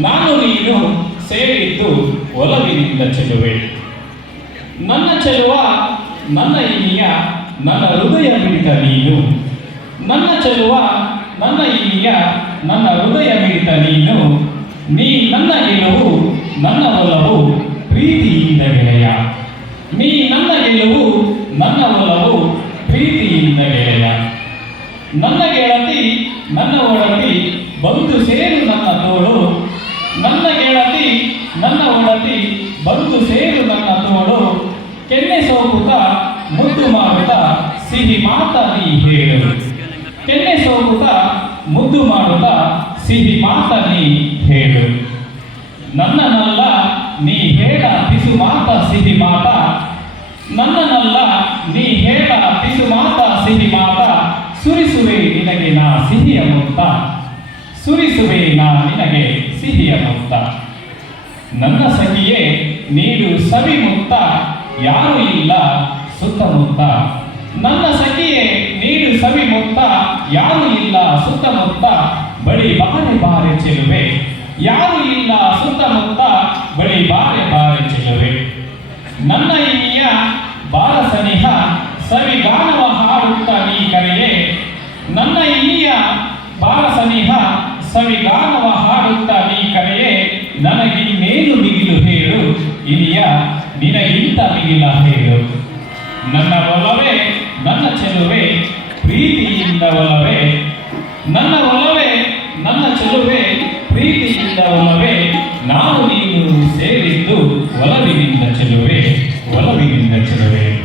ನಾನು ನೀನು ಸೇರಿದ್ದು ಒಲವಿನಿಂದ ಚೆಲುವೆ. ನನ್ನ ಚೆಲುವ, ನನ್ನ ಇನಿಯ, ನನ್ನ ಹೃದಯ ಮಿಡಿತ ನೀನು. ನನ್ನ ಚೆಲುವ, ನನ್ನ ಇನಿಯ, ನನ್ನ ಹೃದಯ ಮಿಡಿತ ನೀನು. ನೀ ನನ್ನ ಗೆಲುವು, ನನ್ನ ಒಲವು ಪ್ರೀತಿಯಿಂದ ಗೆಳೆಯ. ನೀ ನನ್ನ ಗೆಲುವು, ನನ್ನ ಒಲವು ಪ್ರೀತಿಯಿಂದ ಗೆಳೆಯ. ನನ್ನ ಗೆಳತಿ, ನನ್ನ ಒಡತಿ ಬಂದು ಸೇರು ನನ್ನ ತೋಳು ನನ್ನ ಗೆಳತಿ ನನ್ನ ಒಡತಿ ಬಂದು ಸೇರು ನನ್ನ ತೋಳು ಕೆನ್ನೆ ಸೋಕುತ ಮುದ್ದು ಮಾಡುತ್ತ ಸಿಹಿ ಮಾತ ನೀ ಹೇಳು ಕೆನ್ನೆ ಸೋಕುತ ಮುದ್ದು ಮಾಡುತ್ತ ಸಿಹಿ ಮಾತ ನೀ ಹೇಳು ನನ್ನನಲ್ಲ ನೀ ಹೇಳ ಪಿಸು ಮಾತ ಸಿಹಿ ಮಾತ. ನನ್ನನಲ್ಲ ನೀ ಹೇಳ ಪಿಸು ಮಾತ ಸಿಹಿ ಮಾತ. ಸುರಿಸುವೆ ನಿನಗೆ ನಾ ಸಿಹಿಯ ಮುತ್ತ ಸುರಿಸುವೆ ನಾ ನಿನಗೆ ಸಿಹಿಯ ಮುತ್ತ ನನ್ನ ಸಖಿಯೇ ನೀಡು ಸವಿ ಮುಕ್ತ, ಯಾರೂ ಇಲ್ಲ ಸುತ್ತಮುತ್ತ ನನ್ನ ಸಖಿಯೇ, ನೀಡು ಸವಿ ಮುಕ್ತ, ಯಾರೂ ಇಲ್ಲ ಸುತ್ತಮುತ್ತ ಬಳಿ ಬಾರೆ ಬಾರೆ ಚೆಲುವೆ ಯಾರು ಇಲ್ಲ ಸುತ್ತಮುತ್ತ ಬಳಿ ಬಾರೆ ಬಾರೆ ಚೆಲುವೆ ನನ್ನ ಇನಿಯ ಬಾಲ ಸನಿಹ ಸವಿಗಾನವ ಹಾಡುತ್ತ ನೀ ಕರೆಯೇ. ನನ್ನ ಇನಿಯ ಬಾಲ ಸನಿಹ ಸವಿಗಾನವ ಹಾಡುತ್ತ ನೀ ಕರೆಯೇ. ನನಗಿನ್ನೇನು ಮಿಗಿಲು ಇನಿಯ ಹೇಳು ನನ್ನ ಒಲವೇ, ನನ್ನ ಚೆಲುವೆ, ಪ್ರೀತಿಯಿಂದ ಒಲವೇ. ನನ್ನ ಒಲವೇ, ನನ್ನ ಚೆಲುವೆ, ಪ್ರೀತಿಯಿಂದ ಒಲವೆ. ನಾವು ನೀನು ಸೇರಿದ್ದು ಒಲವಿನಿಂದ ಚೆಲುವೆ ಒಲವಿನಿಂದ ಚೆಲುವೆ.